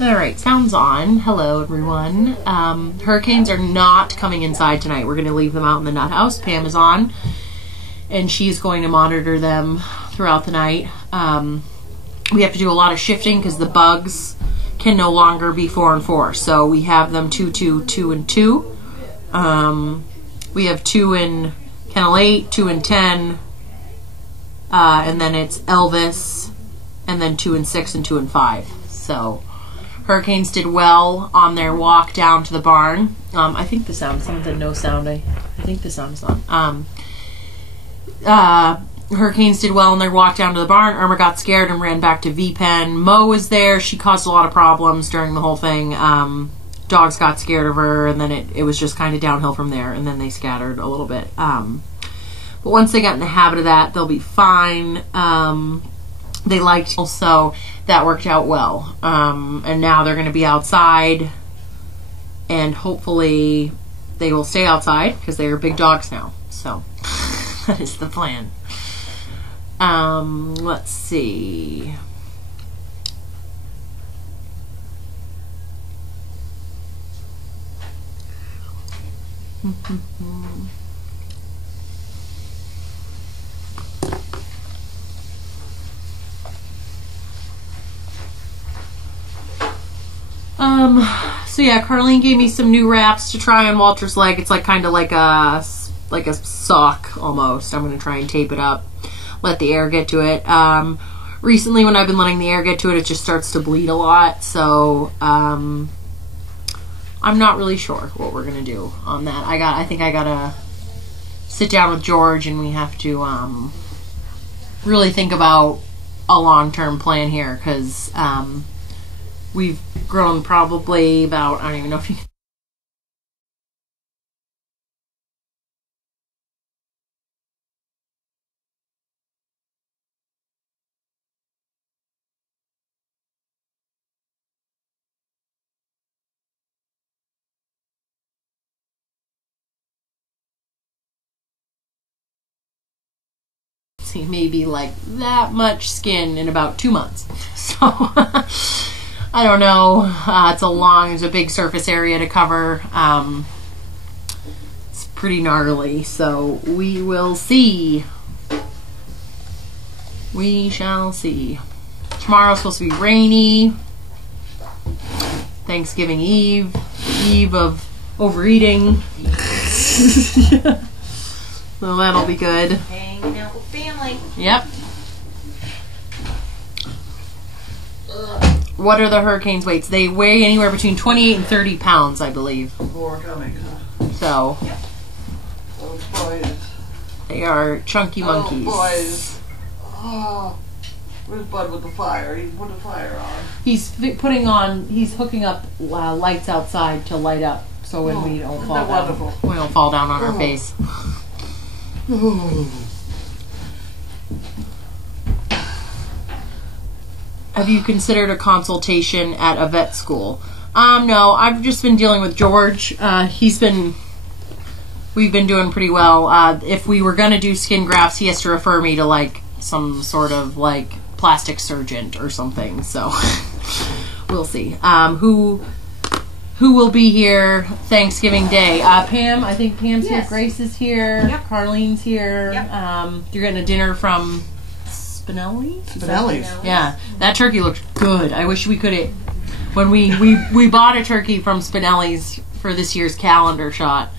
Alright, sounds on. Hello, everyone. Hurricanes are not coming inside tonight. We're going to leave them out in the nut house. Pam is on, and she's going to monitor them throughout the night. We have to do a lot of shifting because the bugs can no longer be 4 and 4. So we have them 2, 2, 2, and 2. We have 2 in Kennel 8, 2 in 10, and then it's Elvis, and then 2 and 6 and 2 and 5. So Hurricanes did well on their walk down to the barn. I think the sound, some of the no sound, I think the sound is on. Hurricanes did well on their walk down to the barn. Irma got scared and ran back to V-Pen. Mo was there. She caused a lot of problems during the whole thing. Dogs got scared of her, and then it was just kind of downhill from there, and then they scattered a little bit. But once they got in the habit of that, they'll be fine. They liked, so that worked out well. And now they're going to be outside, and hopefully they will stay outside because they are big dogs now. So that is the plan. Let's see. So yeah, Carlene gave me some new wraps to try on Walter's leg. It's like kind of like a sock almost. I'm going to try and tape it up, let the air get to it. Recently when I've been letting the air get to it, it just starts to bleed a lot. So I'm not really sure what we're going to do on that. I think I got to sit down with George, and we have to really think about a long-term plan here, because we've grown probably about, I don't even know if you can see, maybe like that much skin in about 2 months. So I don't know. It's a big surface area to cover. It's pretty gnarly, so we will see. We shall see. Tomorrow's supposed to be rainy. Thanksgiving Eve. Eve of overeating. Yeah. So that'll be good. Hanging out with family. Yep. What are the Hurricanes' weights? They weigh anywhere between 28 and 30 pounds, I believe. More coming, huh? So, Yep. Those boys. they are chunky monkeys. Oh, boys. Oh, where's Bud with the fire? He put the fire on. He's hooking up lights outside to light up, so when we don't isn't fall that down, wonderful? we don't fall down on our face. Have you considered a consultation at a vet school? No, I've just been dealing with George. We've been doing pretty well. If we were gonna do skin grafts, he has to refer me to like some sort of like plastic surgeon or something. So we'll see. Who will be here Thanksgiving Day? Pam, I think Pam's here. Grace is here. Yep. Carlene's here. Yep. You're getting a dinner from Spinelli's? Spinelli's. Yeah, that turkey looked good. I wish we could have. When we bought a turkey from Spinelli's for this year's calendar shot,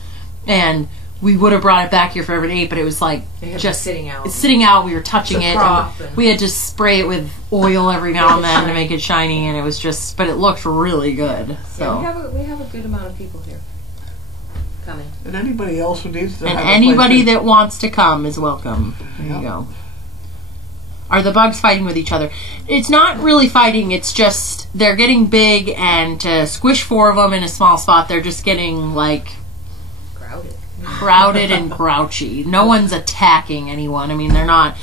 and we would have brought it back here for everyone to eat, but it was like just sitting out. It's sitting out. We were touching it. And We had to spray it with oil every now and then to make it shiny, and it was just. But it looked really good. So. Yeah, we have a good amount of people here coming. And anybody else who needs to And have a anybody place that wants to come is welcome. There you go. Are the bugs fighting with each other? It's not really fighting. It's just they're getting big, and to squish 4 of them in a small spot, they're just getting like Crowded. crowded and grouchy. No one's attacking anyone. I mean, they're not.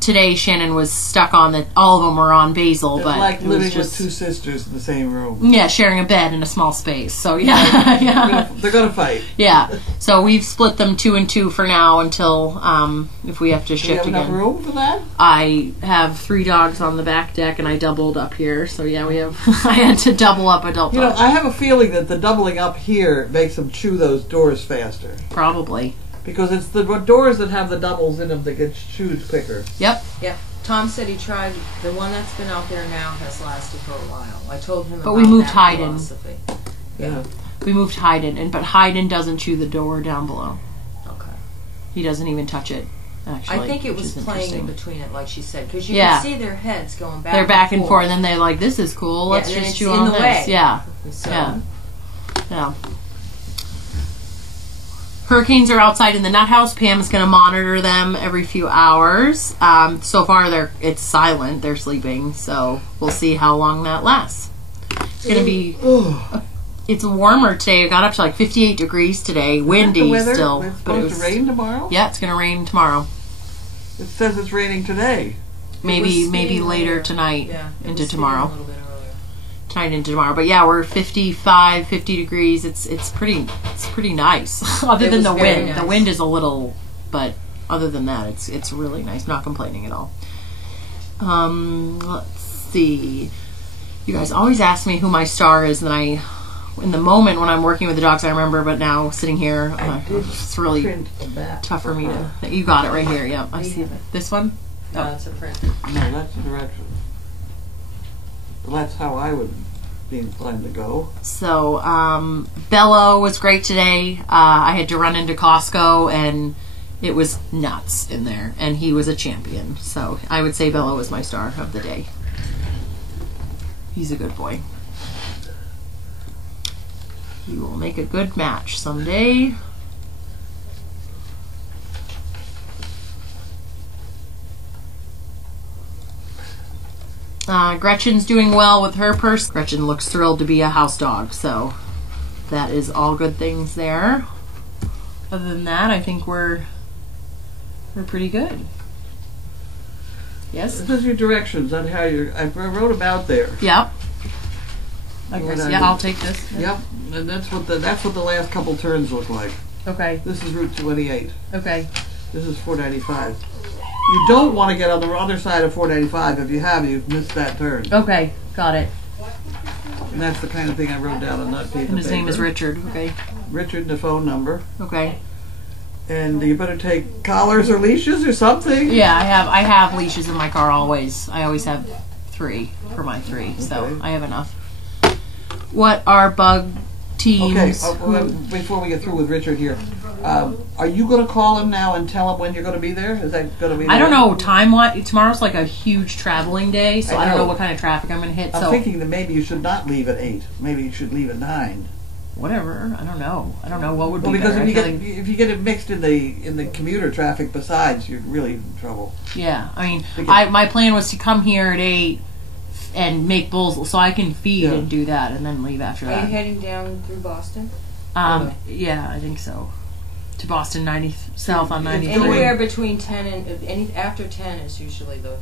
today Shannon was stuck on that. All of them were on Basil, It's but like it was living just with two sisters in the same room. yeah, sharing a bed in a small space. So yeah, yeah, They're gonna fight. yeah. So we've split them 2 and 2 for now until if we have to Do you shift have enough again. room for that? I have 3 dogs on the back deck, and I doubled up here. So yeah, we have. I had to double up adult You know, dogs. I have a feeling that the doubling up here makes them chew those doors faster. Probably. Because it's the doors that have the doubles in them that get chewed quicker. Yep. Yep. Tom said he tried, the one that's been out there now has lasted for a while. I told him But about we moved that Haydn. philosophy. Yeah. We moved Haydn, but Haydn doesn't chew the door down below. Okay. He doesn't even touch it. Actually, I think it which was is playing in interesting. between it, like she said, because you Yeah. can see their heads going back. They're back and forth, and then they're like, "This is cool. Let's Yeah, and just it's chew in on the this." way. Yeah, So, yeah, yeah. Hurricanes are outside in the nut house. Pam's going to monitor them every few hours. So far, it's silent. They're sleeping, so we'll see how long that lasts. It's going to be. It's warmer today. It got up to like 58 degrees today. Windy The weather, still, it's but it supposed was. to rain tomorrow? Yeah, it's going to rain tomorrow. It says it's raining today. Maybe was later earlier. tonight Yeah, it into was tomorrow. A little bit earlier. Tonight into tomorrow. But yeah, we're 55, 50 degrees. It's pretty nice. Other It than was the very wind. nice. The wind is a little, but other than that, it's really nice. Not complaining at all. Let's see. You guys always ask me who my star is, and in the moment when I'm working with the dogs, I remember, but now sitting here, it's really Print of that. tough for me to. You got it right here. Yep, I see it. This one. No, it's a print. No, that's the direction. Well, that's how I would be inclined to go. So, Bello was great today. I had to run into Costco, and it was nuts in there, and he was a champion. So, I would say Bello was my star of the day. He's a good boy. He will make a good match someday. Gretchen's doing well with her purse. Gretchen looks thrilled to be a house dog, so that is all good things there. Other than that, I think we're pretty good. Yes? This is your directions on how I wrote about there. Yep. I What guess, I yeah, did. I'll take this. Yep, and that's what the last couple turns look like. Okay. This is Route 28. Okay. This is 495. You don't want to get on the other side of 495. If you have, you've missed that turn. Okay. Got it. And that's the kind of thing I wrote down on that piece of And his name is paper. Richard. Okay. Richard, the phone number. Okay. And you better take collars or leashes or something. Yeah, I have leashes in my car always. I always have 3 for my 3, so Okay. I have enough. What are bug teams? Okay, well, before we get through with Richard here, are you going to call him now and tell him when you're going to be there? Is that going to be? I don't know time-wise. Tomorrow's like a huge traveling day, so I I don't know. know what kind of traffic I'm going to hit. I'm So thinking that maybe you should not leave at 8. Maybe you should leave at 9. whatever. I don't know. I don't know what would Well, be because better. if you get it mixed in the commuter traffic, besides, you're really in trouble. Yeah, I mean, Because- my plan was to come here at 8 and make bowls so I can feed Yeah. and do that, and then leave after Are you that. heading down through Boston? Yeah, I think so. To Boston 90 south on 93. Anywhere between 10 and after 10 is usually the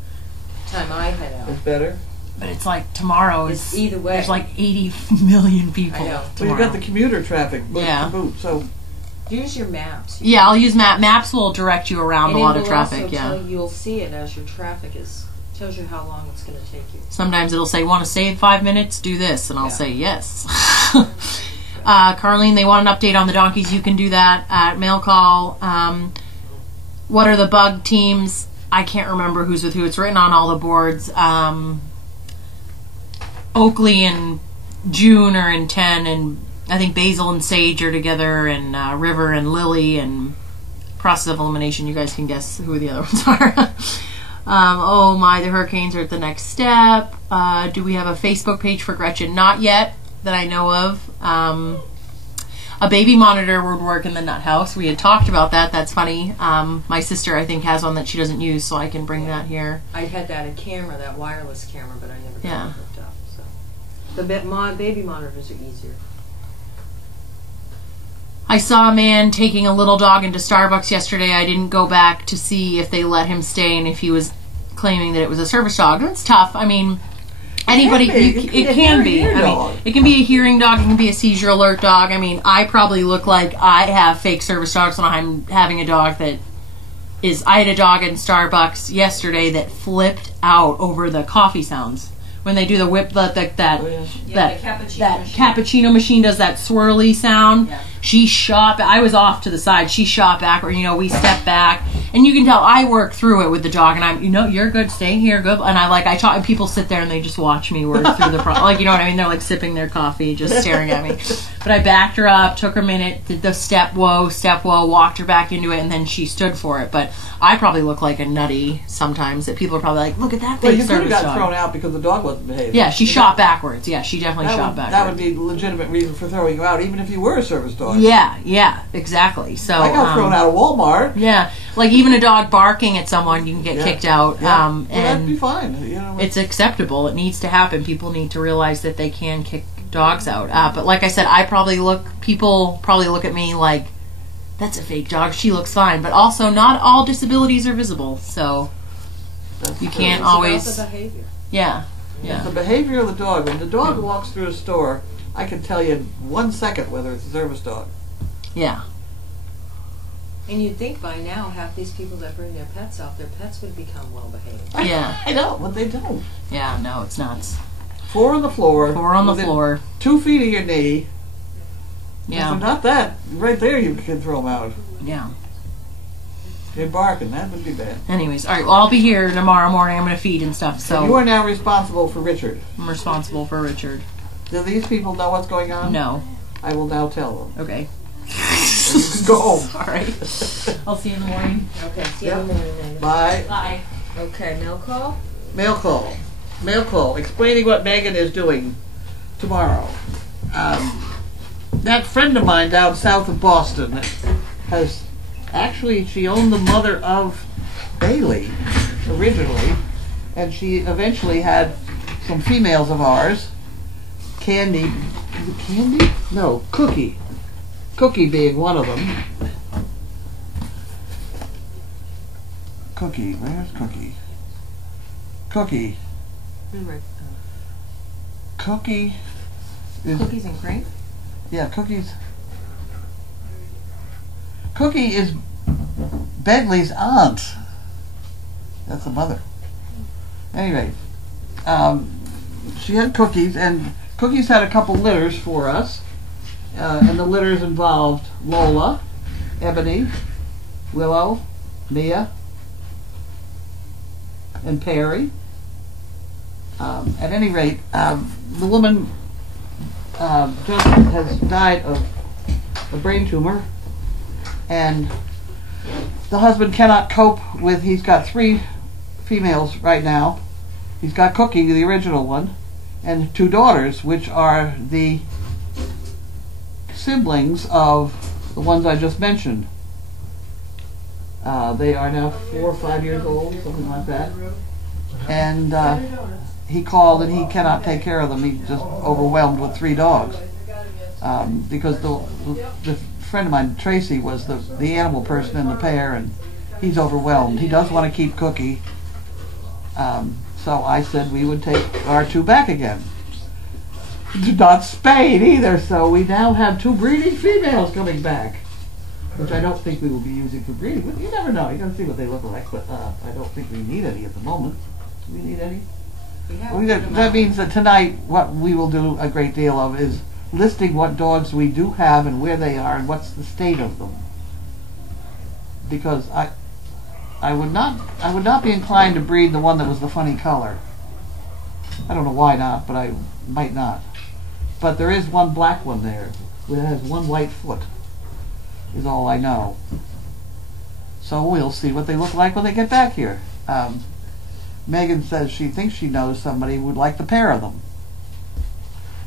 time I head out. It's better. But it's like tomorrow is It's either way. There's like 80 million people. I know. Well, Tomorrow. you've got the commuter traffic Yeah. to boot, so Use your maps. Yeah, I'll use maps. Will direct you around And a lot it of will traffic. also Yeah. you'll see it as your traffic tells you how long it's going to take you. Sometimes it'll say, "Want to save 5 minutes? Do this," and I'll Yeah. say yes. Carlene, they want an update on the donkeys. You can do that at Mail Call. What are the bug teams? I can't remember who's with who. It's written on all the boards. Oakley and June are in 10, and I think Basil and Sage are together, and River and Lily, and process of elimination. You guys can guess who the other ones are. Oh my, the hurricanes are at the next step. Do we have a Facebook page for Gretchen? Not yet, that I know of. A baby monitor would work in the nut house. We had talked about that. That's funny. My sister, I think, has one that she doesn't use, so I can bring that here. I had that that wireless camera, but I never got Yeah. it hooked up. So baby monitors are easier. I saw a man taking a little dog into Starbucks yesterday. I didn't go back to see if they let him stay and if he was claiming that it was a service dog. That's tough. I mean, anybody, it can be. I mean, it can be a hearing dog. It can be a seizure alert dog. I mean, I probably look like I have fake service dogs when I'm having a dog that is. I had a dog in Starbucks yesterday that flipped out over the coffee sounds when they do the whip. That cappuccino machine does that swirly sound. Yeah. She shot. I was off to the side. She shot backward. You know, we stepped back, and you can tell I work through it with the dog. And I'm, you're good. Stay here, good. And I talk. And people sit there and they just watch me work through the like, you know what I mean? They're like sipping their coffee, just staring at me. But I backed her up, took her a minute, did the step whoa, walked her back into it, and then she stood for it. But I probably look like a nutty sometimes. That people are probably like, look at that fake service dog. Well, you could have got thrown out because the dog wasn't behaving. Yeah, she shot backwards. Yeah, she definitely shot backwards. That would be a legitimate reason for throwing you out, even if you were a service dog. Yeah, exactly. So I got thrown out of Walmart. Yeah, like even a dog barking at someone, you can get kicked out. Yeah. And that'd be fine. It's acceptable. It needs to happen. People need to realize that they can kick dogs out. But like I said, people probably look at me like, that's a fake dog. She looks fine. But also, not all disabilities are visible. So you can't always. It's about the behavior. Yeah. It's the behavior of the dog. When the dog walks through a store, I can tell you in 1 second whether it's a service dog. Yeah. And you'd think by now half these people that bring their pets out, their pets would become well behaved. Yeah. I know, but they don't. Yeah, no, it's nuts. 4 on the floor. 4 on the floor. 2 feet of your knee. Yeah. If they're not that, right there you can throw them out. Yeah. They're barking. That would be bad. Anyways, all right. Well, I'll be here tomorrow morning. I'm going to feed and stuff. So you are now responsible for Richard. I'm responsible for Richard. Do these people know what's going on? No. I will now tell them. Okay. You can go home. All right. I'll see you in the morning. Okay, see you in the morning then. Bye. Bye. Okay, mail call? Mail call. Mail call. Explaining what Megan is doing tomorrow. That friend of mine down south of Boston has actually, she owned the mother of Bailey originally, and she eventually had some females of ours. Candy? Is it Candy? No, Cookie. Cookie being one of them. Cookie, where's Cookie? Cookie. Cookie is... Cookies and cream? Yeah, Cookie's... Cookie is Begley's aunt. That's the mother. Anyway, she had Cookies, and Cookies had a couple litters for us. And the litters involved Lola, Ebony, Willow, Mia, and Perry. At any rate, the woman just has died of a brain tumor, and the husband cannot cope with, he's got 3 females right now. He's got Cookie, the original one, and 2 daughters, which are the siblings of the ones I just mentioned. They are now 4 or 5 years old, something like that. And he called and he cannot take care of them. He's just overwhelmed with 3 dogs. Because the friend of mine, Tracy, was the animal person in the pair, and he's overwhelmed. He does want to keep Cookie. So I said we would take our 2 back again. Not spayed either, so we now have 2 breeding females coming back, which I don't think we will be using for breeding. But you never know. You gotta see what they look like. But I don't think we need any at the moment. Do we need any? That means that tonight what we will do a great deal of is listing what dogs we do have and where they are and what's the state of them. Because I would not be inclined to breed the one that was the funny color. I don't know why not, but I might not. But there is one black one there that has 1 white foot, is all I know. So we'll see what they look like when they get back here. Megan says she thinks she knows somebody who would like the pair of them.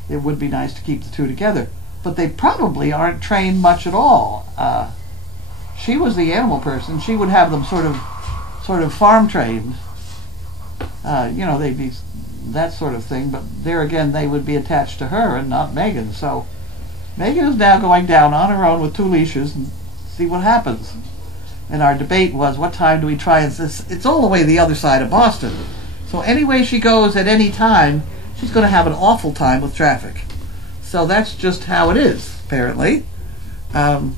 It would be nice to keep the 2 together. But they probably aren't trained much at all. She was the animal person. She would have them sort of farm trained. They'd be that sort of thing, but there again they would be attached to her and not Megan. So Megan is now going down on her own with 2 leashes and see what happens. And our debate was, what time do we try? It's all the way the other side of Boston. So any way she goes at any time, she's going to have an awful time with traffic. So that's just how it is, apparently. And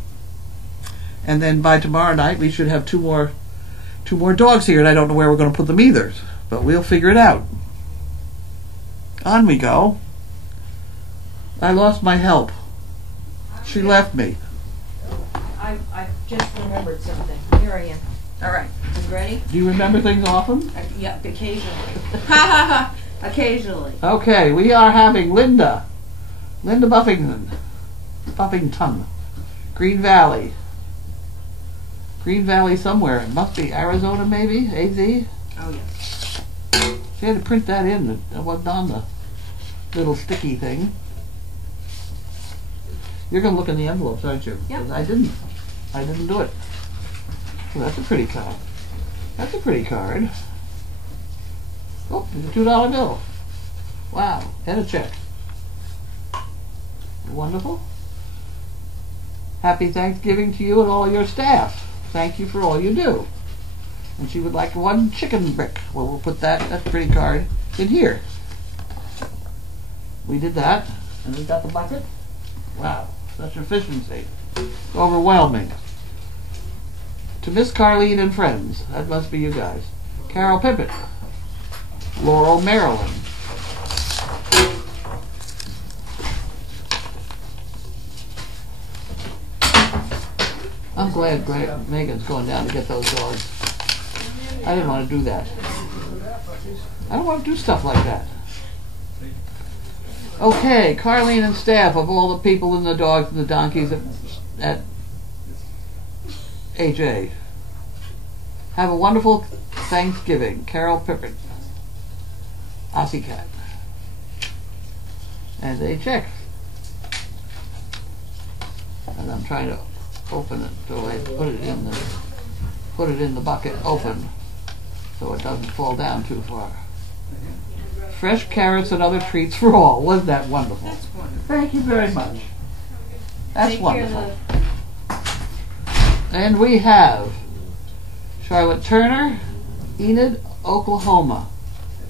then by tomorrow night, we should have two more dogs here, and I don't know where we're going to put them either. But we'll figure it out. On we go. I lost my help. She left me. I just remembered something. Here I am. All right. You ready? Do you remember things often? Yeah, occasionally. Ha ha ha. Occasionally. Okay, we are having Linda Buffington, Green Valley somewhere. It must be Arizona, maybe, AZ. Oh, yeah. She had to print that in. It wasn't on the little sticky thing. You're going to look in the envelopes, aren't you? Yep. 'Cause I didn't do it. Well, that's a pretty card. That's a pretty card. Oh, there's a $2 bill. Wow, and a check. Wonderful. Happy Thanksgiving to you and all your staff. Thank you for all you do. And she would like 1 chicken brick. Well, we'll put that pretty card in here. We did that, and we got the bucket. Wow, such efficiency. Overwhelming. To Miss Carlene and friends, that must be you guys. Carol Pippin, Laurel, Maryland. I'm glad Megan's going down to get those dogs. I didn't want to do that. I don't want to do stuff like that. Okay, Carlene and staff, of all the people and the dogs and the donkeys at HA. Have a wonderful Thanksgiving. Carol Pippin, Aussie Cat. And they check. And I'm trying to open it so I put it in the bucket open so it doesn't fall down too far. Fresh carrots and other treats for all. Wasn't that wonderful? That's wonderful. Thank you very much. That's Take wonderful. And we have Charlotte Turner, Enid, Oklahoma.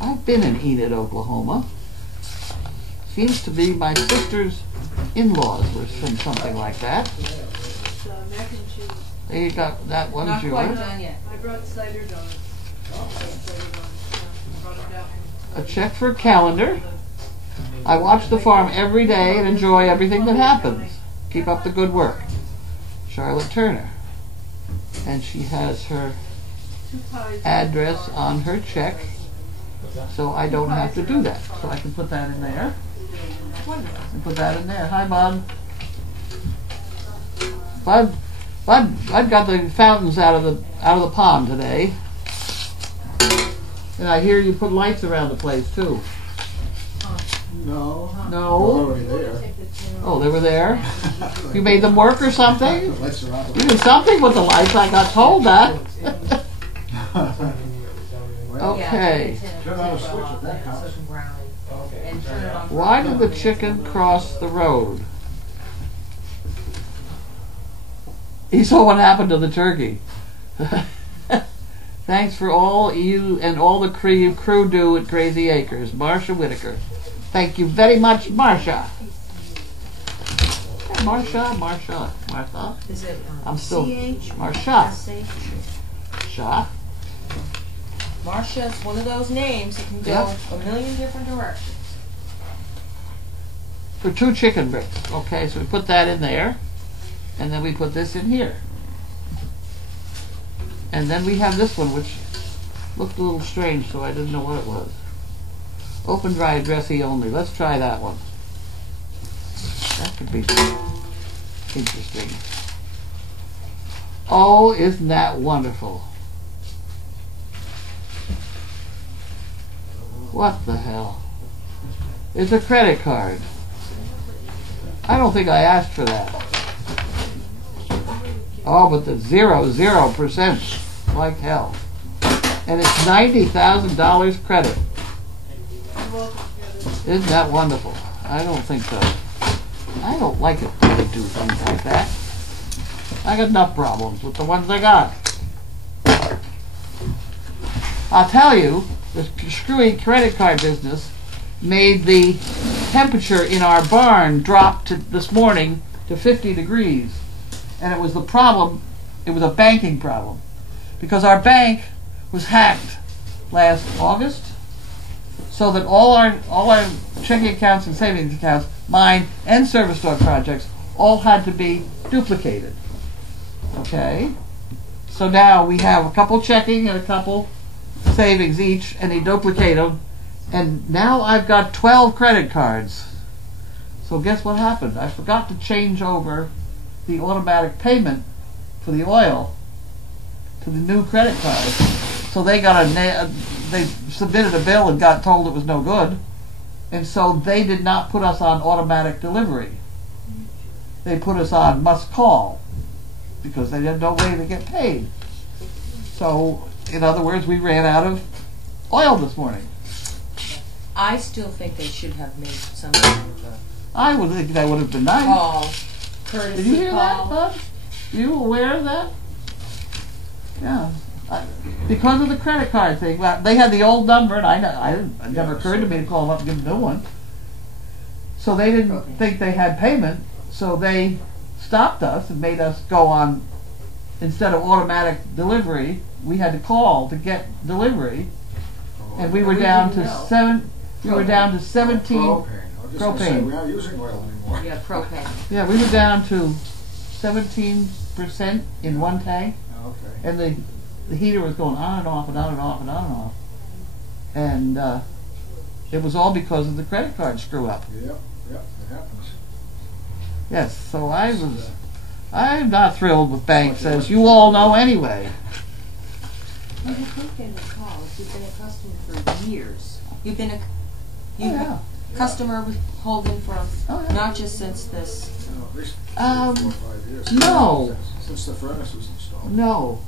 I've been in Enid, Oklahoma. Seems to be my sister's in-laws were from something like that. Mac and cheese. There you got that one, Not quite yours. done yet. I brought cider donuts. I brought them down. A check for a calendar. I watch the farm every day and enjoy everything that happens. Keep up the good work. Charlotte Turner. And she has her address on her check, so I don't have to do that. So I can put that in there. And put that in there. Hi, Bud. Bud got the fountains out of the pond today. And I hear you put lights around the place too. No. No? Already there. Oh, they were there? You made them work or something? Lights are out. You did something with the lights, I got told that. Okay. Turn on a switch at that house. Why did the chicken cross the road? He saw what happened to the turkey. Thanks for all you and all the crew do at Crazy Acres. Marcia Whitaker. Thank you very much, Marcia. Hey, Martha. Is it I'm still C-H? Marcia. S-H? Sha. Marcia is one of those names that can go Yep. a million different directions. For 2 chicken bricks. Okay, so we put that in there, and then we put this in here. And then we have this one, which looked a little strange, so I didn't know what it was. Open dry addressee only. Let's try that one. That could be interesting. Oh, isn't that wonderful? What the hell? It's a credit card. I don't think I asked for that. Oh, but the 0% like hell. And it's $90,000 credit. Isn't that wonderful? I don't think so. I don't like it when they do things like that. I got enough problems with the ones I got. I'll tell you, the screwy credit card business made the temperature in our barn drop this morning to 50 degrees. And it was the problem, it was a banking problem. Because our bank was hacked last August, so that all our checking accounts and savings accounts, mine and service dog projects, all had to be duplicated. Okay? So now we have a couple checking and a couple savings each, and they duplicate them. And now I've got 12 credit cards. So guess what happened? I forgot to change over the automatic payment for the oil to the new credit card. So they they submitted a bill and got told it was no good. And so they did not put us on automatic delivery. They put us on must call because they had no way to get paid. So, in other words, we ran out of oil this morning. I still think they should have made some kind of a I would think that would have been nice. call, courtesy Did you hear that, call. Bud? You aware of that? Yeah. Because of the credit card thing, well, they had the old number, and it never occurred to me to call them up and give them a new one. So they didn't think they had payment, so they stopped us and made us go on, instead of automatic delivery, we had to call to get delivery, and we were down to We were down to 17 Propane. I was just gonna say, propane. we're not using oil anymore. Yeah, propane. Yeah, we were down to 17% in one tank, Okay. and the heater was going on and off and on and off and on and off, and it was all because of the credit card screw up. Yep, it happens. Yes, so I'm not thrilled with banks, as you all know anyway. You would think they would call if you've been a customer for years. You've been a Yeah. customer with holding for Oh, yeah. not just since this. You know, at least 4 or 5 years. No. Since the furnace was installed. No,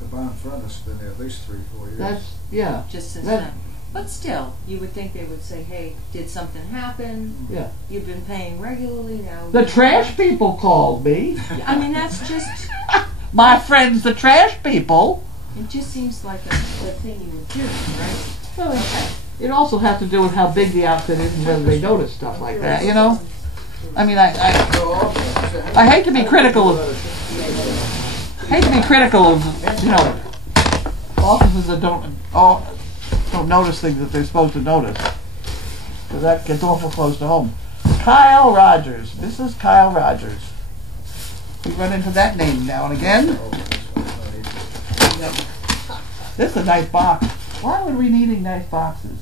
The barn furnace been there at least 3 or 4 years. that's, yeah, Just since That- then. But still, you would think they would say, hey, did something happen? yeah. You've been paying regularly now. The trash people called me. I mean, that's just, My friends, the trash people. it just seems like a thing you would do, right? Well, it also has to do with how big the outfit is and whether they notice stuff like that, you know? I mean, I hate to be critical of, you know, officers that don't notice things that they're supposed to notice. Because that gets awful close to home. Kyle Rogers. Mrs. Kyle Rogers. We run into that name now and again. This is a nice box. Why would we needing nice boxes?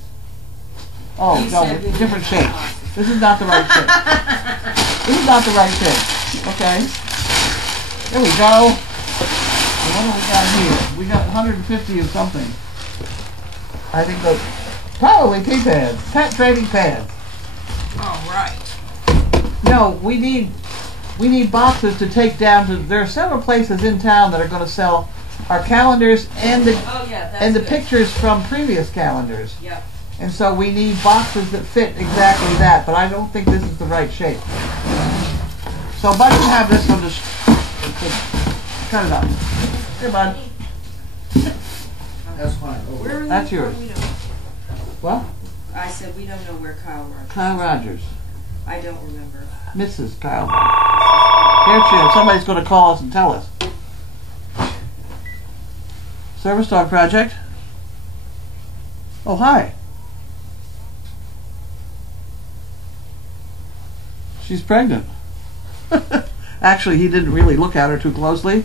Oh, You no, said we different needed shape. boxes. This is not the right shape. This is not the right shape. Okay. There we go. And what do we got here? We got 150 of something. I think those, probably T-pads, pet trading pads. All right. No, we need boxes to take down to, there are several places in town that are going to sell our calendars and the Oh, yeah, that's and the good. pictures from previous calendars. Yep. And so we need boxes that fit exactly that, but I don't think this is the right shape. So Bud can have this one, just cut it up. Here, Bud. That's fine. Oh, Where are That's you yours. from? We don't. What? I said we don't know where Kyle Rogers. Kyle Rogers. I don't remember. Mrs. Kyle. Here she is. Somebody's going to call us and tell us. Service dog project. Oh, hi. She's pregnant. Actually, he didn't really look at her too closely.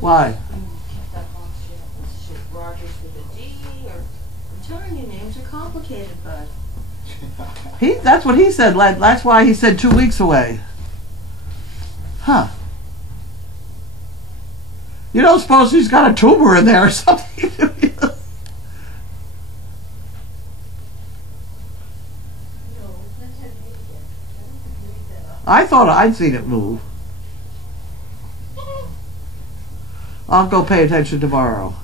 Why? Keep that box shut. Is it Rogers with a D or? I'm telling you, names are complicated, bud. That's what he said. That's why he said 2 weeks away. Huh. You don't suppose he's got a tumor in there or something? I thought I'd seen it move. I'll go pay attention tomorrow.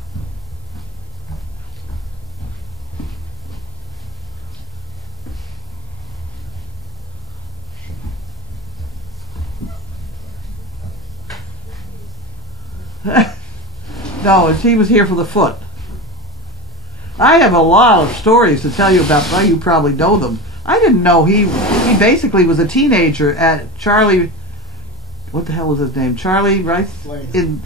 No, he was here for the foot. I have a lot of stories to tell you about, but you probably know them. I didn't know he basically was a teenager at Charlie. What the hell was his name? Charlie Rice Lane.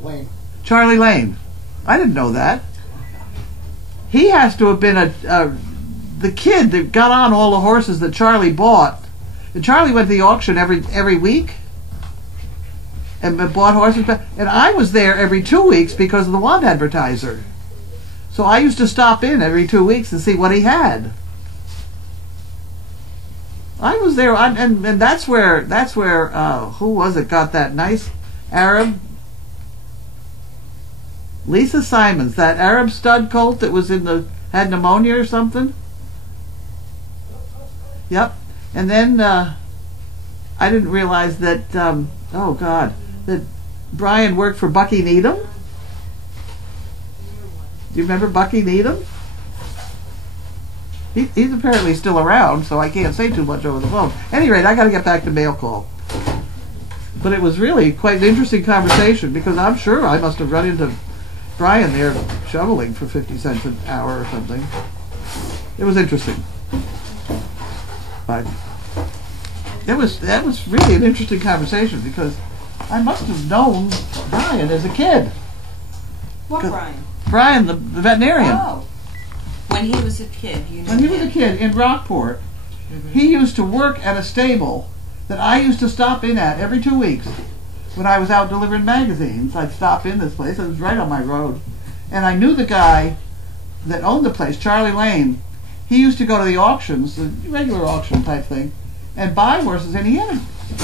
Lane. Charlie Lane. I didn't know that. He has to have been the kid that got on all the horses that Charlie bought. And Charlie went to the auction every week and bought horses. And I was there every 2 weeks because of the want advertiser. So I used to stop in every 2 weeks to see what he had. I was there, and that's where who was it got that nice Arab? Lisa Simons, that Arab stud colt that was had pneumonia or something. Yep. And then I didn't realize that oh God, that Brian worked for Bucky Needham. Do you remember Bucky Needham? He's apparently still around, so I can't say too much over the phone. At any rate, I got to get back to mail call. But it was really quite an interesting conversation because I'm sure I must have run into Brian there shoveling for 50 cents an hour or something. It was interesting. But that was really an interesting conversation because I must have known Brian as a kid. What Brian? Brian, the veterinarian. Oh. When he was a kid, you knew When he was him. a kid in Rockport, he used to work at a stable that I used to stop in at every 2 weeks. When I was out delivering magazines, I'd stop in this place. It was right on my road. And I knew the guy that owned the place, Charlie Lane. He used to go to the auctions, the regular auction type thing, and buy horses. And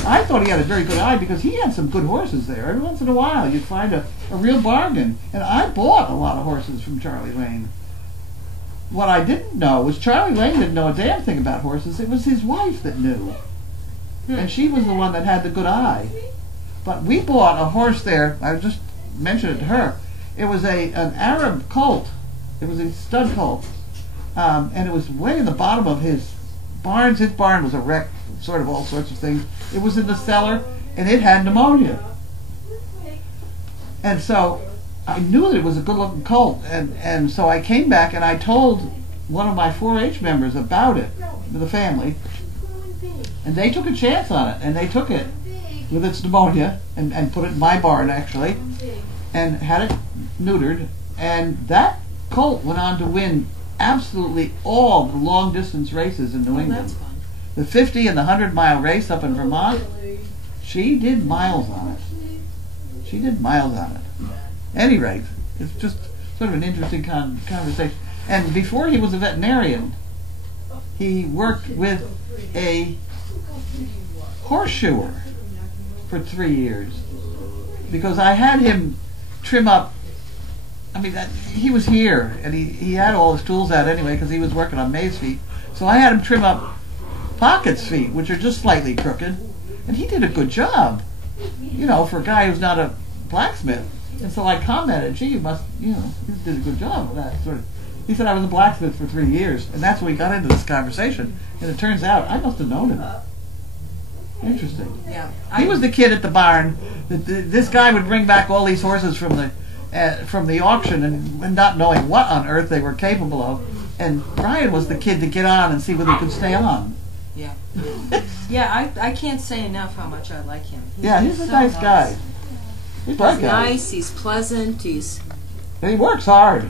I thought he had a very good eye because he had some good horses there. Every once in a while, you'd find a real bargain. And I bought a lot of horses from Charlie Lane. What I didn't know was Charlie Lane didn't know a damn thing about horses. It was his wife that knew. And she was the one that had the good eye. But we bought a horse there. I just mentioned it to her. It was an Arab colt. It was a stud colt. And it was way in the bottom of his barns. His barn was a wreck, sort of all sorts of things. It was in the cellar, and it had pneumonia. And so I knew that it was a good-looking colt, and so I came back and I told one of my 4-H members about it, the family, and they took a chance on it, and they took it with its pneumonia and put it in my barn, actually, and had it neutered, and that colt went on to win absolutely all the long-distance races in New England. That's fun. The 50 and the 100-mile race up in Vermont, she did miles on it. She did miles on it. At any rate, it's just sort of an interesting conversation. And before he was a veterinarian, he worked with a horseshoer for 3 years. Because I had him trim up, he was here, and he had all his tools out anyway because he was working on May's feet. So I had him trim up Pocket's feet, which are just slightly crooked. And he did a good job, for a guy who's not a blacksmith. And so I commented, gee, you must, he did a good job of that sort of. He said I was a blacksmith for 3 years, and that's when we got into this conversation. And it turns out I must have known him. Interesting. Yeah. He was the kid at the barn. This guy would bring back all these horses from the auction and not knowing what on earth they were capable of. And Brian was the kid to get on and see whether he could stay on. Yeah. Yeah, I can't say enough how much I like him. He's a so nice guy. He's a He's nice, he's pleasant, And he works hard.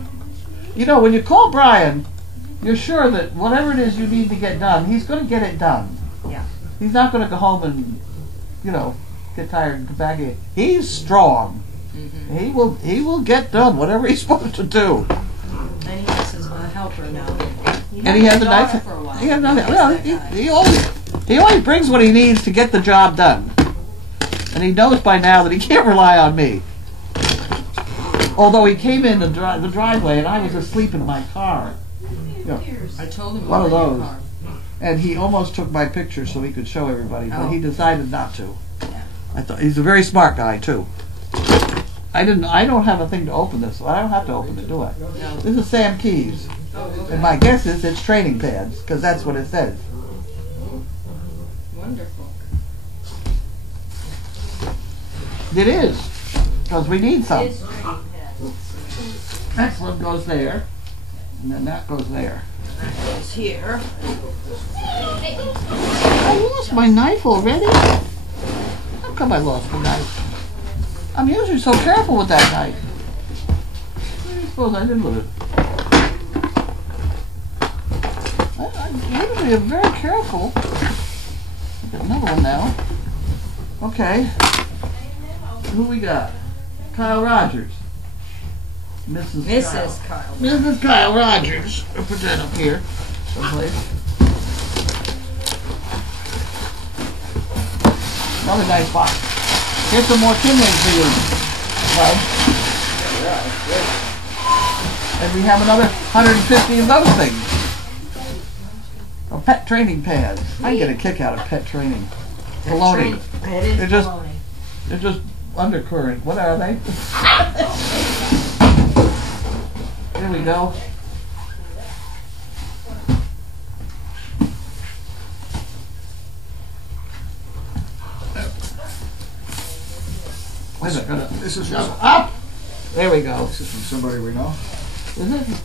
When you call Brian, you're sure that whatever it is you need to get done, he's going to get it done. Yeah. He's not going to go home and, get tired and come back in. He's strong. Mm-hmm. He will get done whatever he's supposed to do. And he has his helper now. And he has a nice. For a while. He always brings what he needs to get the job done. And he knows by now that he can't rely on me. Although he came in the driveway and I was asleep in my car. I told him One of about your those. car. And he almost took my picture so he could show everybody, but he Oh. decided not to. Yeah. I thought he's a very smart guy too. I don't have a thing to open this, so I don't have to open it, do I? No. This is Sam Keyes. Oh, okay. And my guess is it's training pads, because that's what it says. Wonderful. It is, because we need some. His training pads. Next one goes there, and then that goes there. It's here. I lost my knife already? How come I lost the knife? I'm usually so careful with that knife. What do you suppose I did with it? I usually am very careful. Got another one now. Okay. Who we got? Kyle Rogers. Mrs. Kyle. Mrs. Kyle Rogers. I'll put that up here someplace. Another nice box. Here's some more kindling for you, bud. And we have another 150 of those things. Oh, pet training pads. I get a kick out of pet training. Baloney. They're just undercurrent. What are they? Here we go. Where's it gonna? This is Up! There we go. This is from somebody we know. Is it?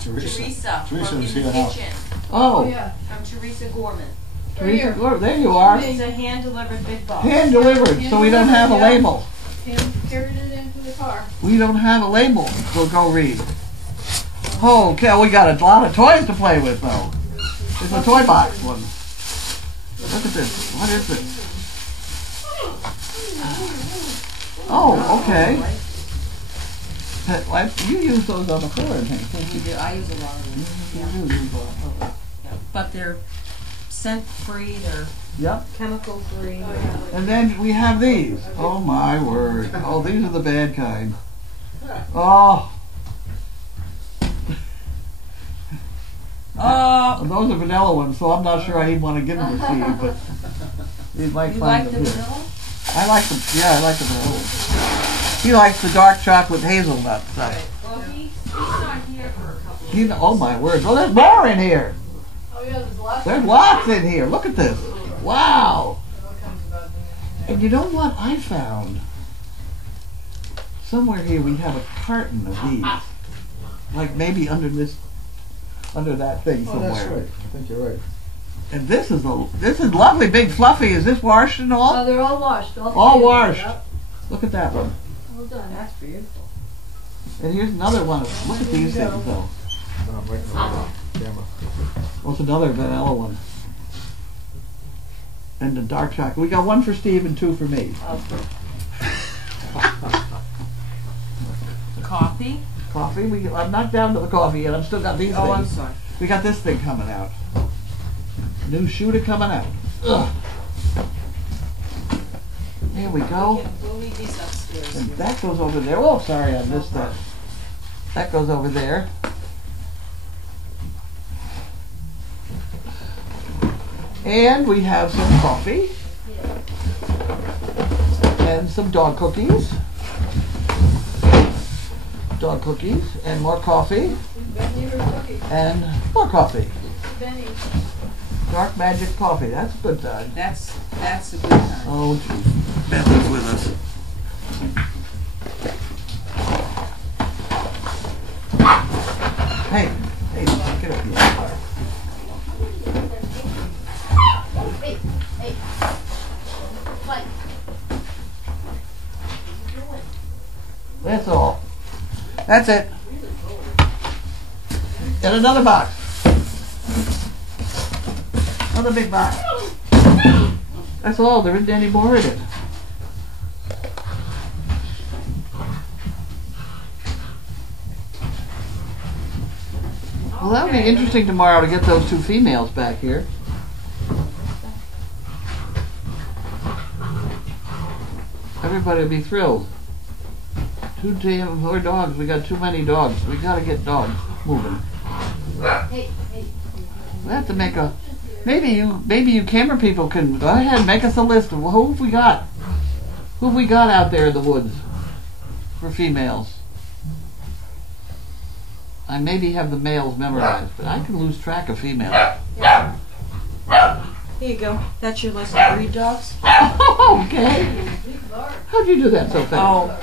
Teresa. Teresa's from here the now. kitchen. Oh, yeah. From Teresa Gorman. Teresa, Lord, there you are. It's a hand-delivered big box. Hand delivered, so we don't have a Yeah. label. Tim carried it into the car. We don't have a label. We'll go read. Oh, okay, we got a lot of toys to play with, though. It's a toy box one. Look at this. What is this? Oh, okay. Pet life. You use those on the floor, I think. Don't you? I use a lot of them. You do use those. Yeah. But they're scent-free, they're Yep. chemical-free. Oh, yeah. And then we have these. Oh my word. Oh, these are the bad kind. Oh. Those are vanilla ones, so I'm not sure I'd want to give them to Steve, but he might You find like them the here. vanilla? I like them. Yeah, I like the vanilla ones. He likes the dark chocolate hazelnut stuff. Well, he's not here for a couple of He, oh my word. Well, there's more in here. Oh, yeah, there's lots. There's lots in here. Look at this. Wow. What comes about being And you know what I found? Somewhere here we have a carton of these. Like maybe under that thing Oh, somewhere. that's right. I think you're right. And this is lovely, big, fluffy. Is this washed and Oh, all? they're all washed. All three of them. washed. Yep. Look at that one. Well done. That's beautiful. And here's another one. Look at these things though. No, I'm making it on camera. What's another vanilla one? And the dark chocolate. We got one for Steve and two for me. Coffee? Coffee. I'm not down to the coffee yet. I've still got these Oh, I'm things. sorry. We got this thing coming out. New shooter coming out. Ugh. Here we go. We'll leave these upstairs. And that goes over there. Oh, sorry, I missed that. That goes over there. And we have some coffee. And some dog cookies. Dog cookies. And more coffee. Benny or cookie? And more coffee. Benny. Dark Magic Coffee. That's a good time. That's a good time. Oh, geez. Beth is with us. Hey, get up here. That's all. That's it. And another box. Another big box. That's all. There isn't any more in it. Well, that would be interesting tomorrow to get those two females back here. Everybody will be thrilled. More dogs. We got too many dogs. We got to get dogs moving. We have to make a. Maybe you camera people can go ahead and make us a list of who have we got. Who have we got out there in the woods for females? I maybe have the males memorized, but I can lose track of females. Here you go. That's your list of breed dogs. Okay. How'd you do that so fast? Oh,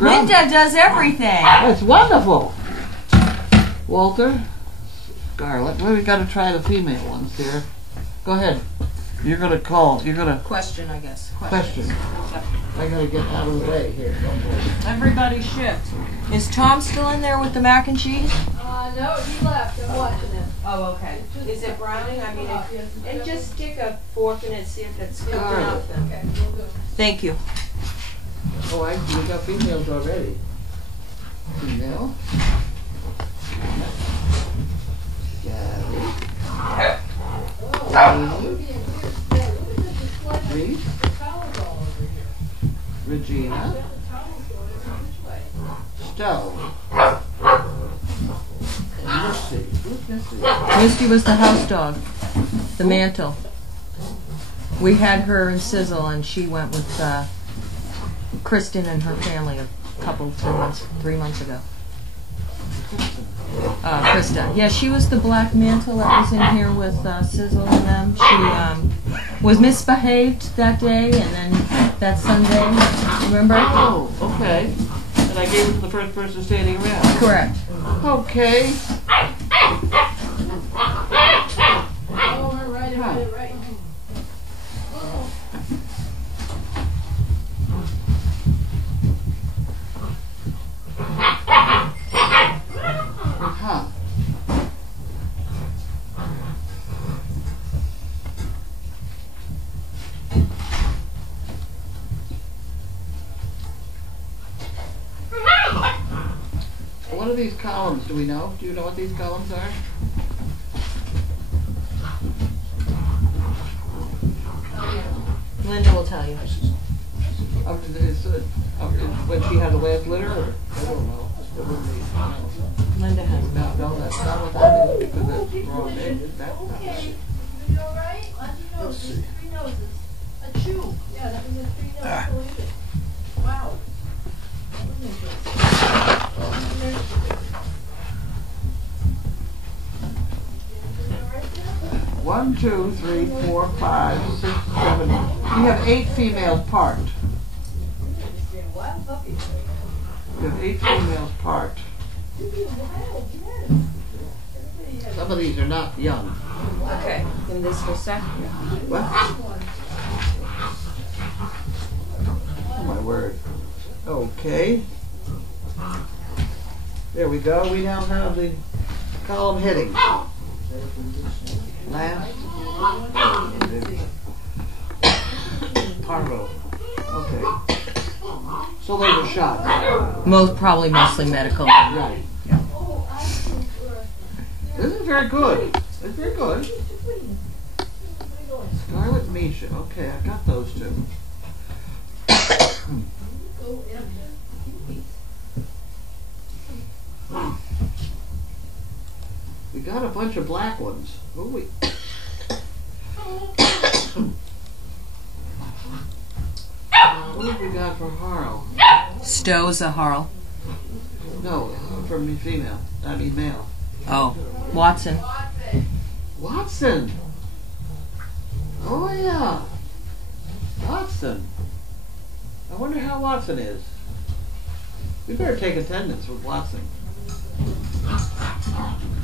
Linda does everything. That's wonderful. Walter, Scarlett. Well, we got to try the female ones here. Go ahead. You're gonna call. You're gonna Question, I guess. question. I gotta get out of the way here. Everybody's shift. Is Tom still in there with the mac and cheese? No, he left. I'm watching it. Oh, okay. Is it browning? I mean, and just stick a fork in it, see if it's cooked enough. Then. Okay, we'll do. Thank you. Oh, we got females already. Female. Gabby. Reese. Regina. Stowe. And Missy. Who's Missy? Misty was the house dog. The mantle. We had her in Sizzle, and she went with Kristen and her family a couple, 3 months ago. Krista. Yeah, she was the black mantle that was in here with Sizzle and them. She was misbehaved that day, and then that Sunday. Remember? Oh, okay. And I gave it to the first person standing around. Correct. Okay. Oh, right. Huh. What are these columns? Do we know? Do you know what these columns are? Linda will tell you. When she had the last litter? Or? I don't know. Linda has. No, that's not what that is because that's wrong name. That's not Okay. it. You all right? On your nose. There's 3 noses. A chew. Yeah, that was a 3 noses. Believe it. Wow. That was interesting. 1, 2, 3, 4, 5, 6, 7. We have 8 females parked. Wild puppy. We have 8 females parked. Some of these are not young. Okay. Give this for a sec. What? Oh my word. Okay. There we go. We now have the column heading. Last. Parvo. Okay. So those are shots. Mostly medical. Right. This is very good. It's very good. Scarlet Misha. Okay, I got those two. We got a bunch of black ones. Ooh, what have we got for Harl? Stowe's a Harl. No, for me female. I mean male. Oh. Watson. Watson. Oh yeah. Watson. I wonder how Watson is. We better take attendance with Watson.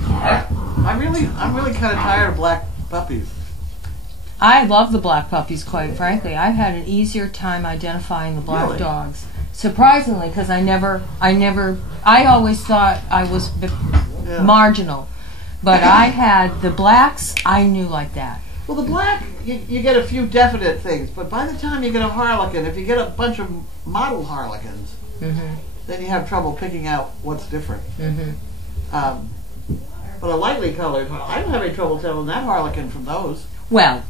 I'm really kind of tired of black puppies. I love the black puppies, quite frankly. I've had an easier time identifying the black Really? dogs. Surprisingly, because I always thought I was Yeah. marginal. But I had the blacks, I knew like that. Well, the black, you get a few definite things, but by the time you get a harlequin, if you get a bunch of model harlequins, Mm-hmm. then you have trouble picking out what's different. Mm-hmm. But a lightly colored, I don't have any trouble telling that harlequin from those. Well,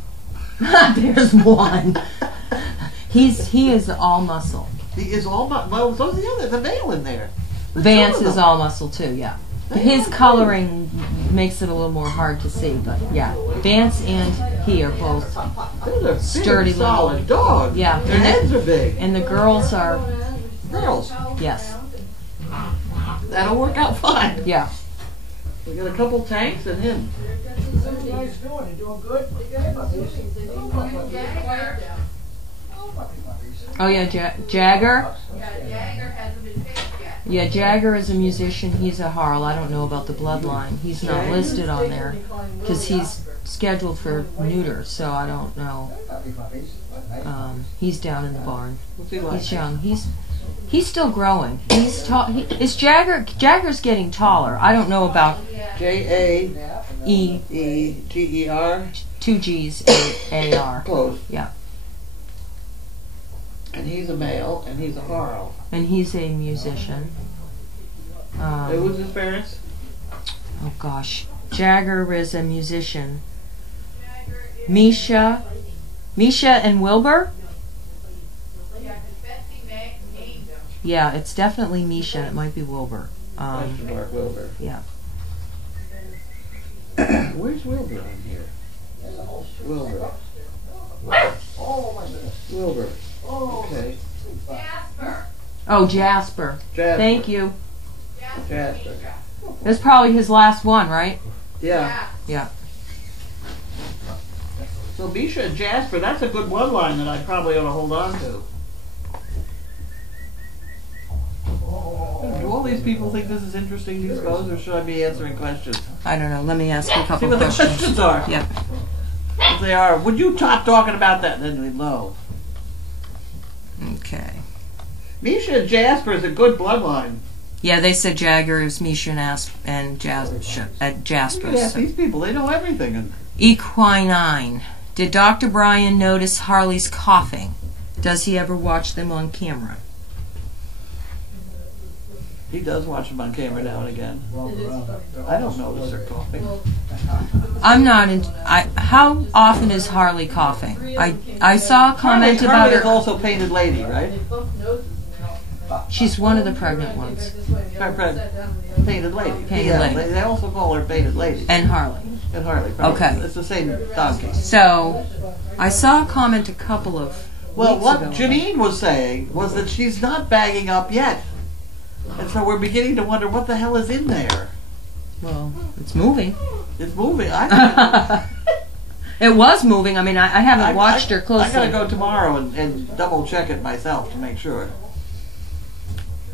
there's one. He is all muscle. He is all, well, so's the male in there. There's Vance two of is them. all muscle too, yeah. His coloring makes it a little more hard to see, but yeah. Vance and he are both. Those are big, Sturdy solid dogs. Yeah. Their heads are big. And the girls are, Girls. yes, That'll work out fine. yeah. We got a couple tanks and him. What are you guys doing? You doing good? Oh yeah, Jagger. Yeah, Jagger hasn't been fixed yet. Yeah, Jagger is a musician. He's a Harl. I don't know about the bloodline. He's not listed on there because he's scheduled for neuter, so I don't know. He's down in the barn. What's he like? He's young. He's still growing. He's tall. Is Jagger's getting taller. I don't know about Jaeger. two G's A-R. Close. Yeah. And he's a male, and he's a Harl. And he's a musician. Who was his parents? Oh gosh, Jagger is a musician. Misha and Wilbur. Yeah, it's definitely Misha. It might be Wilbur. Mark Wilbur. Yeah. Where's Wilbur on here? Wilbur. Wilbur. Okay. Oh, Jasper. Jasper. Thank you. Jasper. That's probably his last one, right? Yeah. Yeah. So Misha and Jasper, that's a good bloodline that I probably ought to hold on to. Do all these people think this is interesting, these photos, or should I be answering questions? I don't know. Let me ask you a See couple what the questions. questions are. Yep. If they are, would you stop talking about that? Then we know. Okay. Misha and Jasper is a good bloodline. Yeah, they said Jagger is Misha and Jasper. You ask these people, they know everything. Equinine. Did Dr. Brian notice Harley's coughing? Does he ever watch them on camera? He does watch them on camera now and again. I don't notice her coughing. I'm not in. How often is Harley coughing? I saw a comment about Harley is her. also Painted Lady, right? She's one of the pregnant ones. Painted Lady. Painted Yeah, Lady. They also call her Painted Lady. And Harley. And Harley. Probably. Okay. It's the same donkey. So, I saw a comment a couple of Well, weeks what ago. Janine was saying was that she's not bagging up yet. And so we're beginning to wonder what the hell is in there. Well, it's moving. It's moving. It was moving. I mean, I haven't watched her closely. I gotta go tomorrow and double check it myself to make sure.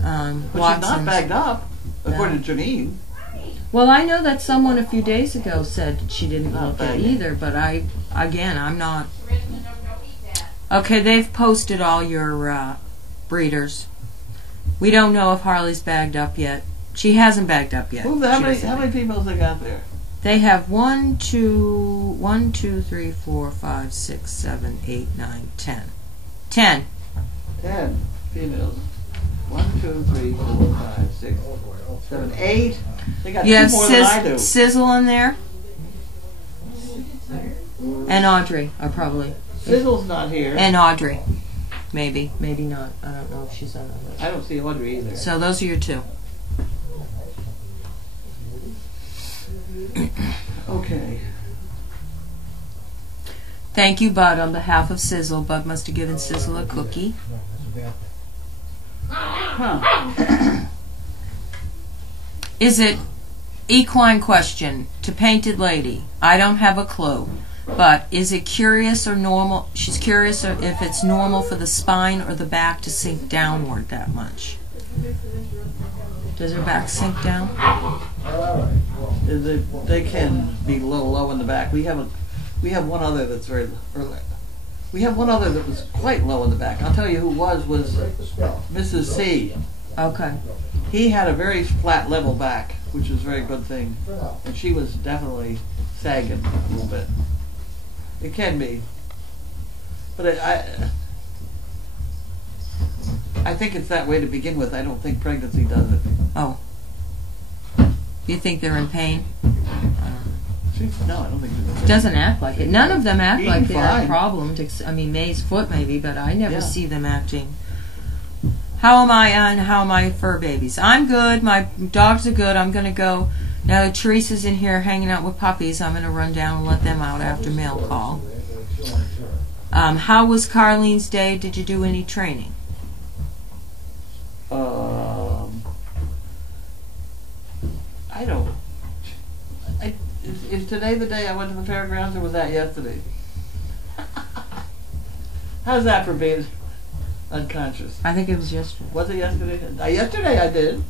But she's not Watson's. bagged up, according to Janine. Well, I know that someone a few days ago said she didn't Not look at bagging. either, but I'm not. Okay, they've posted all your breeders. We don't know if Harley's bagged up yet. She hasn't bagged up yet. How She many doesn't. females they got there? They have 1, 2, 3, 4, 5, 6, 7, 8, 9, 10. 10. 10 females. 1, 2, 3, 4, 5, 6, 7, 8. They got You two have more than I do. Sizzle in there. And Audrey are probably. Sizzle's not here. And Audrey. Maybe not. I don't know if she's on the list. I don't see Audrey either. So those are your two. Okay. Thank you, Bud, on behalf of Sizzle. Bud must have given Sizzle a cookie. Huh. Is it equine question to Painted Lady? I don't have a clue. But is it curious or normal? She's curious if it's normal for the spine or the back to sink downward that much. Does her back sink down? They can be a little low in the back. We have one other that's very. We have one other that was quite low in the back. I'll tell you who was Mrs. C. Okay. He had a very flat level back, which is a very good thing, and she was definitely sagging a little bit. It can be, but I think it's that way to begin with. I don't think pregnancy does it. Oh. You think they're in pain? No, I don't think it Doesn't act like it. None of them act Eating like they have fine. problems. I mean, May's foot maybe, but I never Yeah. see them acting. How am I fur babies? I'm good. My dogs are good. I'm gonna go. Now that Teresa's in here hanging out with puppies, I'm gonna run down and let them out after mail call. How was Carlene's day? Did you do any training? I don't. Is today the day I went to the fairgrounds, or was that yesterday? How's that for being unconscious? I think it was yesterday. Was it yesterday? Yesterday I did.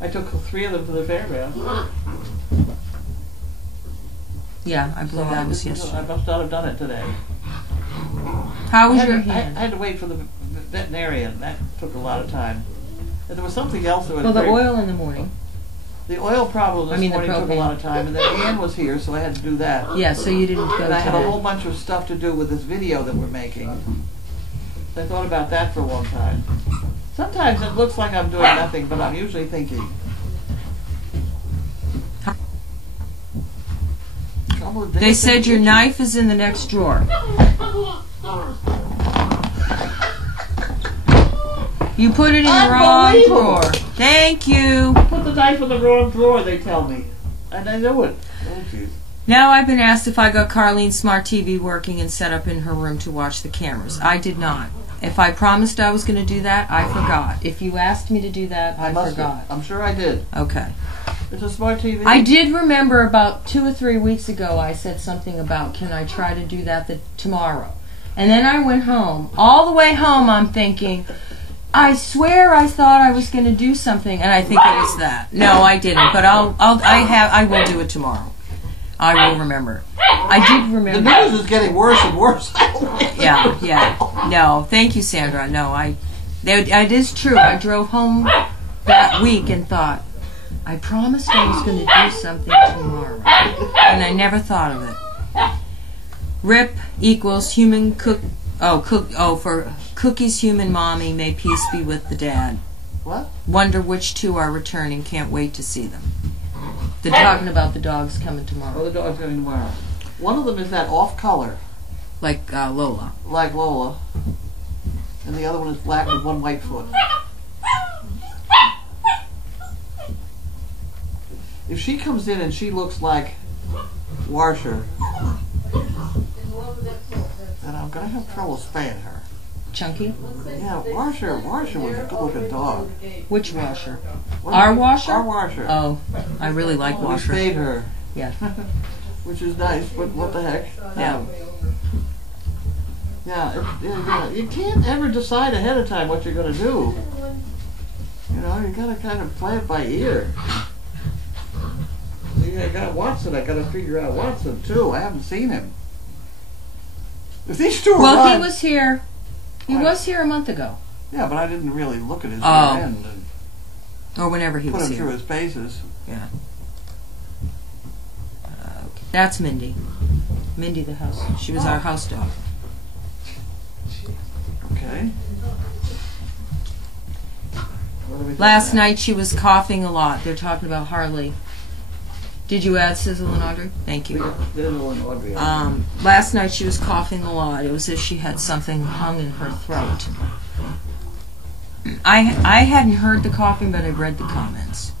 I took 3 of them to the fairground. Yeah, I believe that was I yesterday. must not have done it today. How was your I hand? had to wait for the veterinarian. That took a lot of time. And there was something else that was Well, the oil in the morning. The oil problem this morning took a lot of time, and then Ann was here, so I had to do that. Yeah, so you didn't go And I had a whole today. bunch of stuff to do with this video that we're making. I thought about that for a long time. Sometimes it looks like I'm doing nothing, but I'm usually thinking. They said your knife is in the next drawer. You put it in the wrong drawer. Thank you. Put the knife in the wrong drawer, they tell me. And I know it. Oh, jeez. Now I've been asked if I got Carlene's smart TV working and set up in her room to watch the cameras. I did not. If I promised I was going to do that, I forgot. If you asked me to do that, I forgot. I'm sure I did. Okay. It's a smart TV. I did remember about 2 or 3 weeks ago I said something about, can I try to do that tomorrow? And then I went home. All the way home I'm thinking, I swear I thought I was going to do something, and I think it was that. No, I didn't, but I will do it tomorrow. I will remember. I did remember. The news is getting worse and worse. Yeah. No, thank you, Sandra. No, it is true. I drove home that week and thought, I promised I was going to do something tomorrow, and I never thought of it. RIP equals human cook. For Cookie's human mommy, may peace be with the dad. What? Wonder which 2 are returning. Can't wait to see them. They're talking about the dogs coming tomorrow. Oh, the dog's coming tomorrow. One of them is that off color, Like Lola. like Lola, and the other one is black with 1 white foot. If she comes in and she looks like Washer, then I'm gonna have trouble spaying her. Chunky? Yeah, Washer was a good-looking dog. Which Washer? Our Washer? Our Washer. Oh, I really like We Washer. spayed her, Yeah. which is nice, but what the heck? Yeah. You can't ever decide ahead of time what you're going to do. You know, you got to kind of play it by ear. See, I got Watson. I got to figure out Watson too. I haven't seen him. If these 2 are Well, alive, he was here. He was here a month ago. yeah, but I didn't really look at his Oh. rear end and Or whenever he put was him through here. his paces. Yeah. That's Mindy. Mindy the house. She was our house dog. Okay. What do we Last think? night she was coughing a lot. They're talking about Harley. Did you add Sizzle and Audrey? Thank We you. got Dizzle and Audrey on. Last night she was coughing a lot. It was as if she had something hung in her throat. I hadn't heard the coughing, but I read the comments.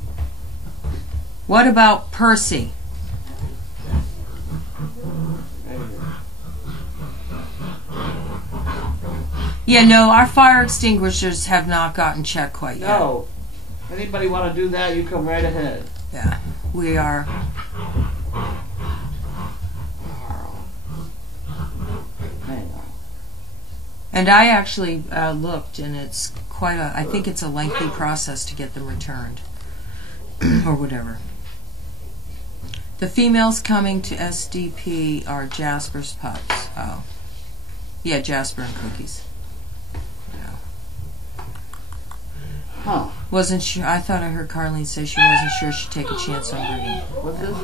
What about Percy? Yeah, no, our fire extinguishers have not gotten checked quite yet. No. Anybody want to do that, you come right ahead. Yeah, we are. And I actually looked, and it's I think it's a lengthy process to get them returned. Or whatever. The females coming to SDP are Jasper's pups. Oh. Yeah, Jasper and Cookies. Huh. Wasn't sure. I thought I heard Carlene say she wasn't sure she'd take a chance on breeding. What's this?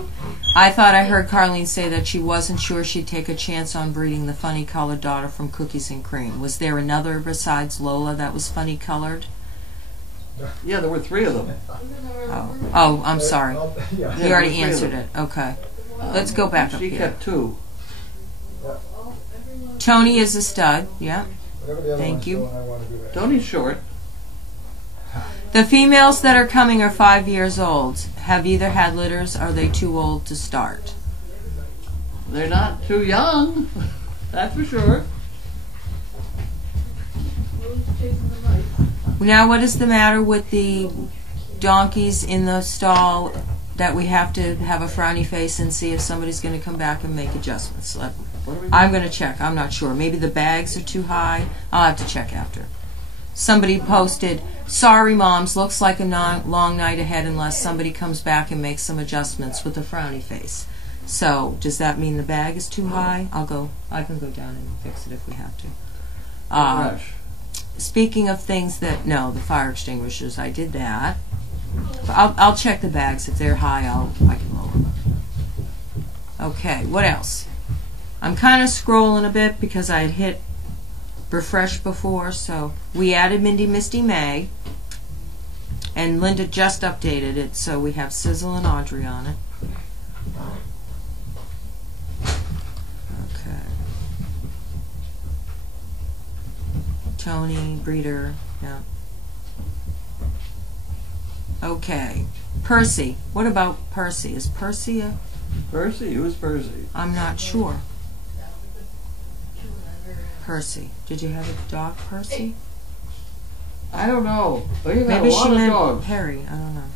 I thought I heard Carlene say that she wasn't sure she'd take a chance on breeding the funny colored daughter from Cookies and Cream. Was there another besides Lola that was funny colored? Yeah, there were 3 of them. Oh, I'm sorry. Yeah, You already there were 3 answered of them. it. Okay. Let's go back up She here. kept 2. Tony is a stud. Yeah. Thank you. Tony's short. The females that are coming are 5 years old. Have either had litters or are they too old to start? They're not too young. That's for sure. Now, what is the matter with the donkeys in the stall that we have to have a frowny face and see if somebody's going to come back and make adjustments? What are we I'm going to check. I'm not sure. Maybe the bags are too high. I'll have to check after. Somebody posted, sorry moms, looks like a long night ahead unless somebody comes back and makes some adjustments with a frowny face. So, does that mean the bag is too high? I can go down and fix it if we have to. Rush. Speaking of things that, no, the fire extinguishers, I did that. I'll check the bags. If they're high, I can lower them. Okay, what else? I'm kind of scrolling a bit because I had hit refresh before, so we added Mindy Misty May, and Linda just updated it, so we have Sizzle and Audrey on it. Okay. Tony, Breeder, yeah. Okay. Percy. What about Percy? Is Percy a... Percy? Who's Percy? I'm not sure. Percy. Did you have a dog, Percy? I don't know. Well, you got Maybe a lot she of meant dogs. Perry. I don't know.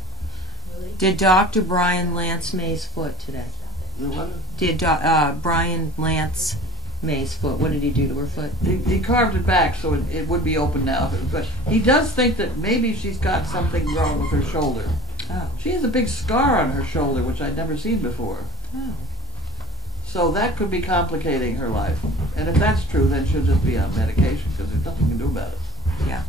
Did Dr. Brian Lance May's foot today? What? Did Brian Lance May's foot? What did he do to her foot? He carved it back so it would be open now. But he does think that maybe she's got something wrong with her shoulder. Oh. She has a big scar on her shoulder, which I'd never seen before. Oh. So that could be complicating her life. And if that's true, then she'll just be on medication because there's nothing you can do about it. Yeah.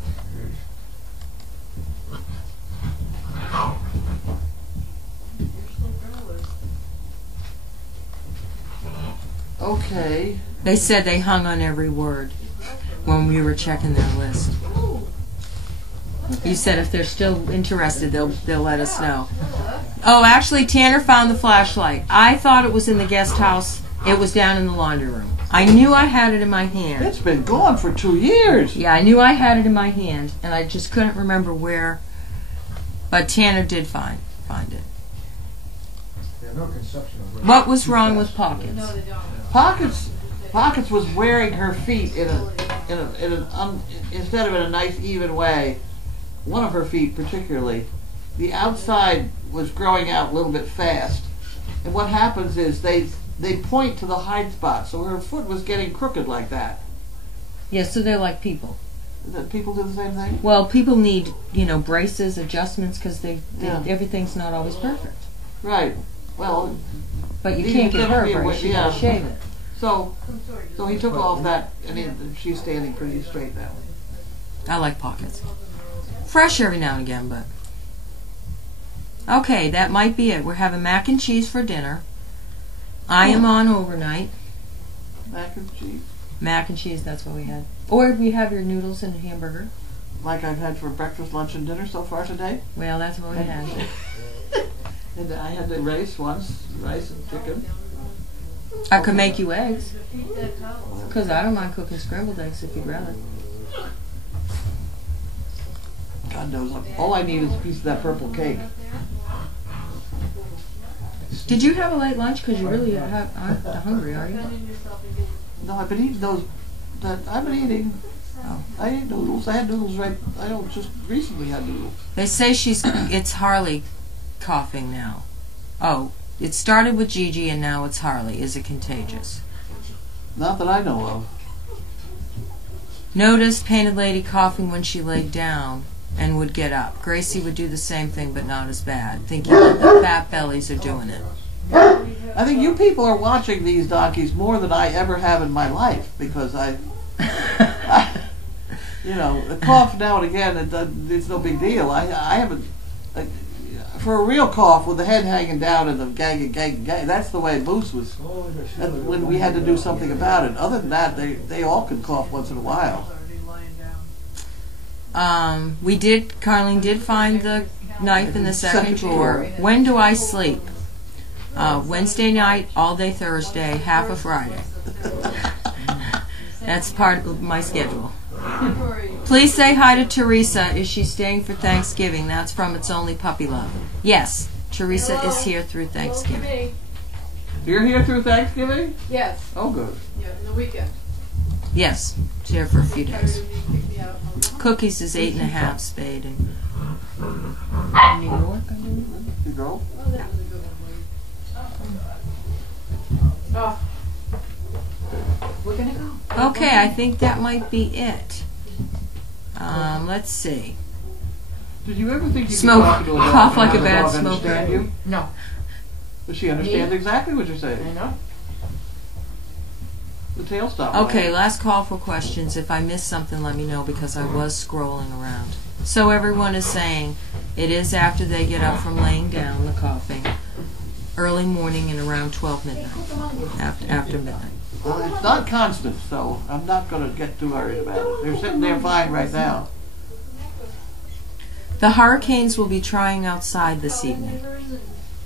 Okay. They said they hung on every word when we were checking their list. You said if they're still interested, they'll let us know. Oh, actually, Tanner found the flashlight. I thought it was in the guest house. It was down in the laundry room. I knew I had it in my hand. It's been gone for 2 years. Yeah, I knew I had it in my hand, and I just couldn't remember where. But Tanner did find it. Yeah, no conception of What was wrong with Pockets? No, they don't. Pockets was wearing her feet instead of in a nice even way. One of her feet particularly, the outside was growing out a little bit fast, and what happens is they point to the hide spot, so her foot was getting crooked like that. Yeah, so they're like people. That people do the same thing. Well, people need, braces, adjustments, because Yeah. everything's not always perfect. Right. Well, But you These can't are give her a definitely brace. You yeah. gotta shave it. so he took off that, and she's standing pretty straight now. I like Pockets. Fresh every now and again, but... Okay, that might be it. We're having mac and cheese for dinner. I am on overnight. Mac and cheese, Mac and cheese, that's what we had. Or we have your noodles and hamburger. like I've had for breakfast, lunch, and dinner so far today. Well, that's what we had. And I had the rice once, rice and chicken. I could make you eggs. Because I don't mind cooking scrambled eggs if you'd rather. God knows, all I need is a piece of that purple cake. Did you have a late lunch? Because you really aren't hungry, are you? No, I've been eating those. I've been eating. Oh. I ate noodles. I had noodles right. I don't just recently had noodles. They say it's Harley coughing now. Oh, it started with Gigi and now it's Harley. Is it contagious? Not that I know of. Noticed painted lady coughing when she laid down and would get up. Gracie would do the same thing but not as bad. Thinking that the fat bellies are doing it. I think you people are watching these donkeys more than I ever have in my life because I a cough now and again, it's no big deal. I haven't, for a real cough with the head hanging down and the gag, that's the way Moose was when we had to do something about it. Other than that, they all can cough once in a while. Carlene did find the knife in the second drawer. When do I sleep? Wednesday night, all day Thursday, half of Friday. That's part of my schedule. Please say hi to Teresa. Is she staying for Thanksgiving? That's from It's Only Puppy Love. Yes, Teresa is here through Thanksgiving. You're here through Thanksgiving? Yes. Oh, good. Yeah, in the weekend. Yes, she's here for a few days. Cookies is 8.5 spayed in New York, I believe. You go? Oh, that was a good one, Lee. Oh. Okay, I think that might be it. Let's see. Did you ever think you Smoke. could talk to a dog Cough and like have a the bad dog smoker. understand you? No. Does she understand exactly what you're saying? I know. The tail stop. Okay, last call for questions. If I missed something, let me know because I was scrolling around. So everyone is saying it is after they get up from laying down, the coughing, early morning and around 12 midnight, after midnight. It's not constant, so I'm not going to get too worried about it. They're sitting there fine right now. The hurricanes will be trying outside this evening.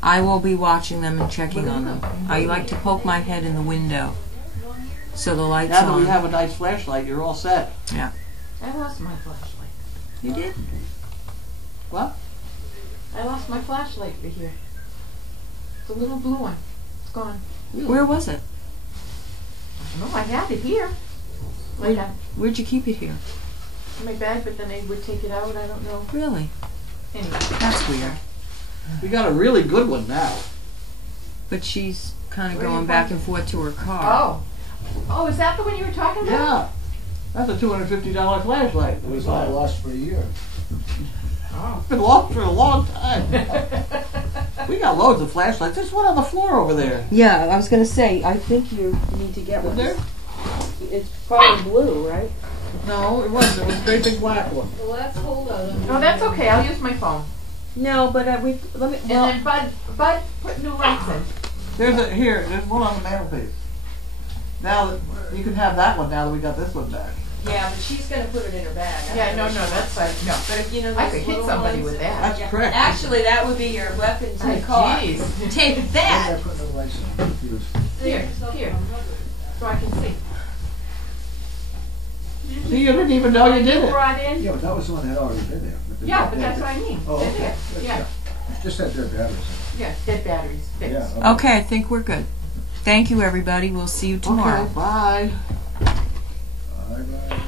I will be watching them and checking on them. I like to poke my head in the window so the light's Now that on. we have a nice flashlight, you're all set. Yeah. I lost my flashlight. You did? What? I lost my flashlight for here. The little blue one. It's gone. Where was it? No, I had it here. Like Where'd you keep it here? in my bag, but then I would take it out. I don't know. Really? Anyway. That's weird. We got a really good one now. But she's kind of Where you going back and forth to her car. Oh. Oh, is that the one you were talking about? Yeah. That's a $250 flashlight. It was all lost for a year. Oh. It's been lost for a long time. We got loads of flashlights. There's one on the floor over there. Yeah, I was going to say, I think you need to get Is one. there? It's probably blue, right? No, it wasn't. It was a great big black one. Well, let's hold on. No, that's okay. I'll use my phone. No, but let me. And then Bud put new lights in. There's one on the mantelpiece. Now that you can have that one now that we got this one back. Yeah, but she's going to put it in her bag. Yeah, no, that's fine. No. But if you know, I those could hit little somebody ones with that- that. That's correct. Actually, that would be your weapon to Oh, the car. jeez. Take Maybe I that. put no lights on. Confused. Here, so I can see. See, you didn't even know you did it. Brought in. Yeah, but that was the one that had already been there. the Yeah, but that's what I mean. Oh, They're okay. there. That's Yeah, it. Just had their batteries yeah, dead batteries in. fixed. Yeah. Okay, I think we're good. Thank you, everybody. We'll see you tomorrow. Okay, bye. Bye-bye.